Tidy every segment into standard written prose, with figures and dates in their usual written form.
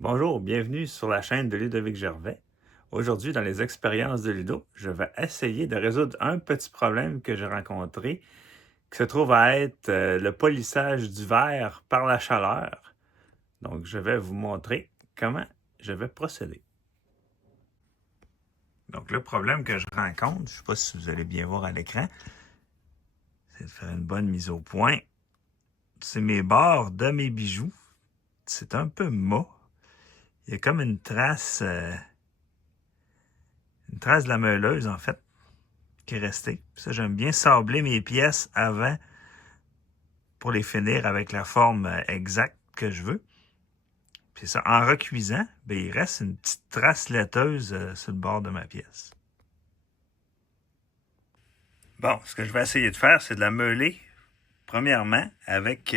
Bonjour, bienvenue sur la chaîne de Ludovic Gervais. Aujourd'hui, dans les expériences de Ludo, je vais essayer de résoudre un petit problème que j'ai rencontré, qui se trouve à être le polissage du verre par la chaleur. Donc, je vais vous montrer comment je vais procéder. Donc, le problème que je rencontre, je ne sais pas si vous allez bien voir à l'écran, c'est de faire une bonne mise au point. C'est mes bords de mes bijoux. C'est un peu mat. Il y a comme une trace de la meuleuse, en fait, qui est restée. Ça, j'aime bien sabler mes pièces avant pour les finir avec la forme exacte que je veux. Puis ça, en recuisant, ben, il reste une petite trace laiteuse sur le bord de ma pièce. Bon, ce que je vais essayer de faire, c'est de la meuler, premièrement, avec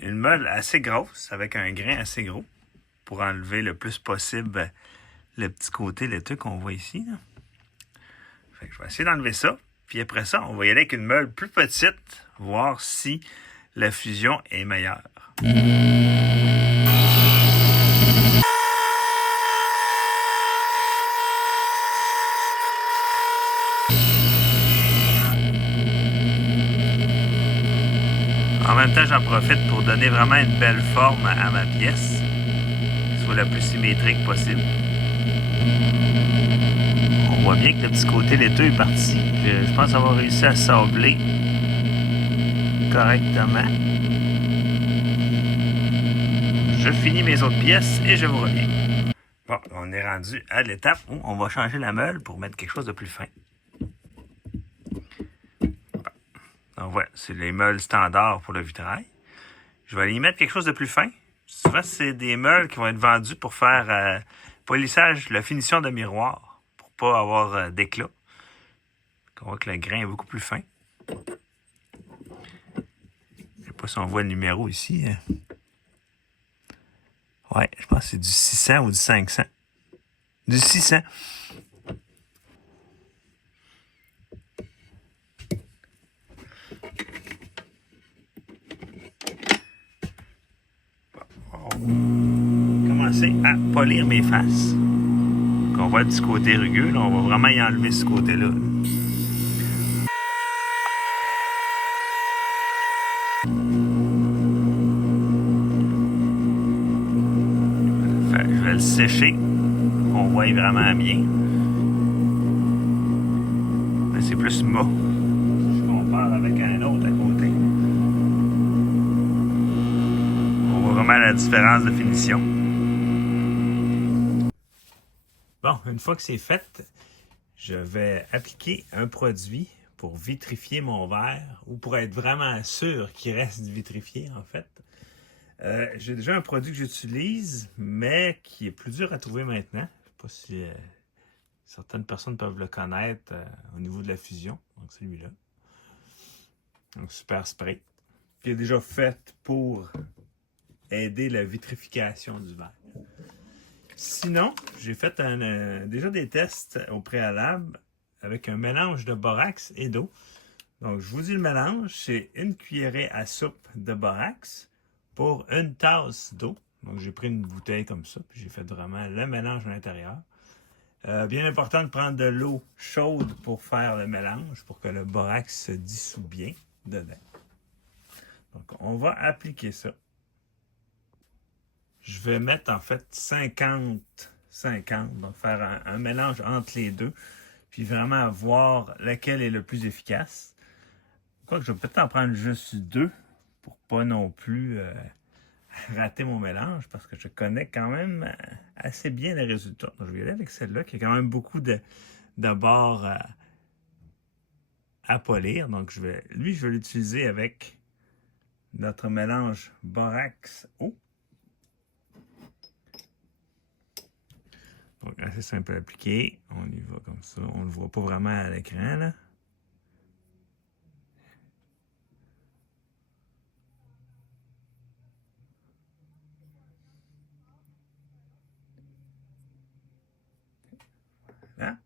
une meule assez grosse, avec un grain assez gros, pour enlever le plus possible le petit côté laiteux qu'on voit ici. Là. Fait que je vais essayer d'enlever ça. Puis après ça, on va y aller avec une meule plus petite, voir si la fusion est meilleure. En même temps, j'en profite pour donner vraiment une belle forme à ma pièce, qui soit la plus symétrique possible. On voit bien que le petit côté laiteux est parti. Je pense avoir réussi à sabler correctement. Je finis mes autres pièces et je vous reviens. Bon, on est rendu à l'étape où on va changer la meule pour mettre quelque chose de plus fin. Donc voilà, c'est les meules standards pour le vitrail. Je vais aller y mettre quelque chose de plus fin. Souvent, c'est des meules qui vont être vendues pour faire polissage, la finition de miroir, pour pas avoir d'éclat. On voit que le grain est beaucoup plus fin. Je sais pas si on voit le numéro ici. Ouais, je pense que c'est du 600 ou du 500. Du 600. On va commencer à polir mes faces. On voit du côté rugueux, là, on va vraiment y enlever ce côté-là. Je vais le sécher. On voit vraiment bien. Mais c'est plus mat. Je compare avec un autre à côté. On voit vraiment la différence de finition. Bon, une fois que c'est fait, je vais appliquer un produit pour vitrifier mon verre ou pour être vraiment sûr qu'il reste vitrifié, en fait. J'ai déjà un produit que j'utilise, mais qui est plus dur à trouver maintenant. Je ne sais pas si certaines personnes peuvent le connaître au niveau de la fusion. Donc, celui-là. Donc, Super Spray. Qui est déjà fait pour aider la vitrification du verre. Sinon, j'ai fait déjà des tests au préalable avec un mélange de borax et d'eau. Donc, je vous dis le mélange, c'est une cuillerée à soupe de borax pour une tasse d'eau. Donc, j'ai pris une bouteille comme ça, puis j'ai fait vraiment le mélange à l'intérieur. Bien important de prendre de l'eau chaude pour faire le mélange, pour que le borax se dissout bien dedans. Donc, on va appliquer ça. Je vais mettre en fait 50-50, donc faire un mélange entre les deux, puis vraiment voir lequel est le plus efficace. Quoique je vais peut-être en prendre juste deux pour pas non plus rater mon mélange parce que je connais quand même assez bien les résultats. Donc, je vais aller avec celle-là qui a quand même beaucoup de bords à polir. Donc je vais l'utiliser avec notre mélange borax-eau. Donc assez simple à appliquer. On y va comme ça. On ne le voit pas vraiment à l'écran là. Là.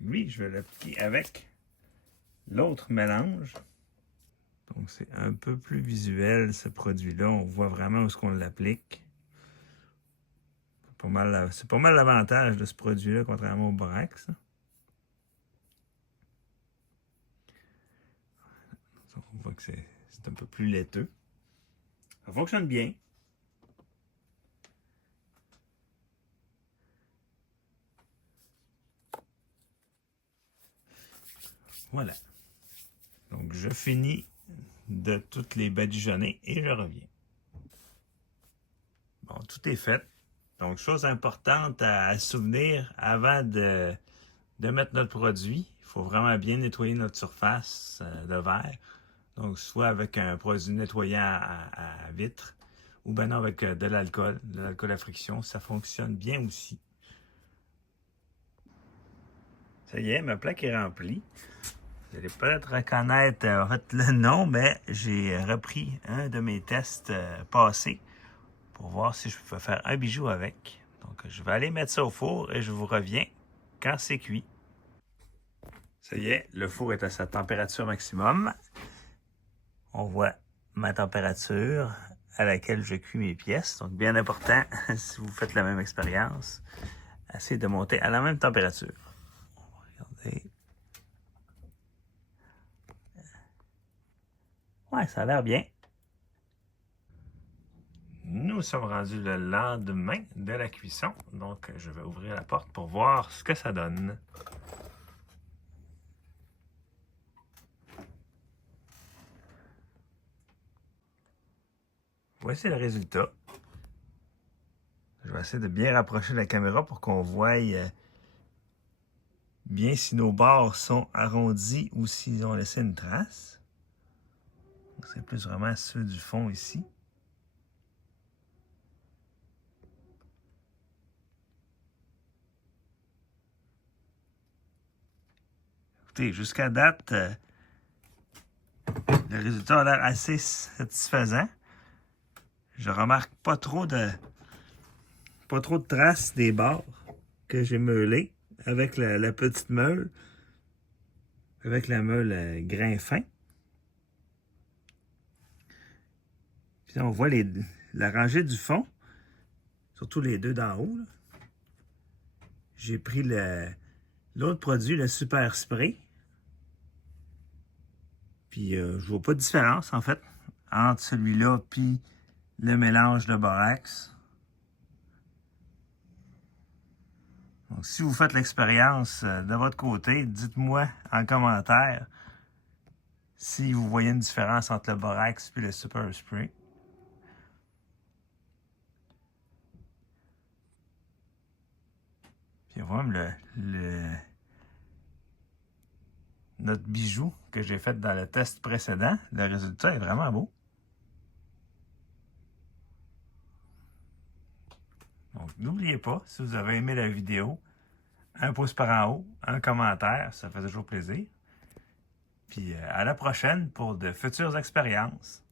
Lui, je vais l'appliquer avec l'autre mélange Donc, c'est un peu plus visuel, ce produit-là. On voit vraiment où est-ce qu'on l'applique. C'est pas mal l'avantage de ce produit-là, contrairement au borax. On voit que c'est un peu plus laiteux. Ça fonctionne bien. Voilà. Donc, je finis de toutes les badigeonner et je reviens. Bon, tout est fait. Donc, chose importante à se souvenir avant de mettre notre produit, il faut vraiment bien nettoyer notre surface de verre. Donc, soit avec un produit nettoyant à vitre ou bien avec de l'alcool à friction. Ça fonctionne bien aussi. Ça y est, ma plaque est remplie. Vous allez peut-être reconnaître en fait le nom, mais j'ai repris un de mes tests passés pour voir si je pouvais faire un bijou avec. Donc, je vais aller mettre ça au four et je vous reviens quand c'est cuit. Ça y est, le four est à sa température maximum. On voit ma température à laquelle je cuis mes pièces. Donc, bien important, si vous faites la même expérience, essayez de monter à la même température. On va regarder. Ouais, ça a l'air bien. Nous sommes rendus le lendemain de la cuisson. Donc, je vais ouvrir la porte pour voir ce que ça donne. Voici le résultat. Je vais essayer de bien rapprocher la caméra pour qu'on voie bien si nos bords sont arrondis ou s'ils ont laissé une trace. C'est plus vraiment ceux du fond ici. Écoutez, jusqu'à date, le résultat a l'air assez satisfaisant. Je remarque pas trop de traces des bords que j'ai meulés avec la petite meule, avec la meule grain fin. Puis on voit la rangée du fond, surtout les deux d'en haut. J'ai pris l'autre produit, le Super Spray. Puis je vois pas de différence en fait entre celui-là puis le mélange de borax. Donc si vous faites l'expérience de votre côté, dites-moi en commentaire si vous voyez une différence entre le borax et le Super Spray. Puis on voit même notre bijou que j'ai fait dans le test précédent. Le résultat est vraiment beau. Donc n'oubliez pas, si vous avez aimé la vidéo, un pouce par en haut, un commentaire, ça fait toujours plaisir. Puis à la prochaine pour de futures expériences.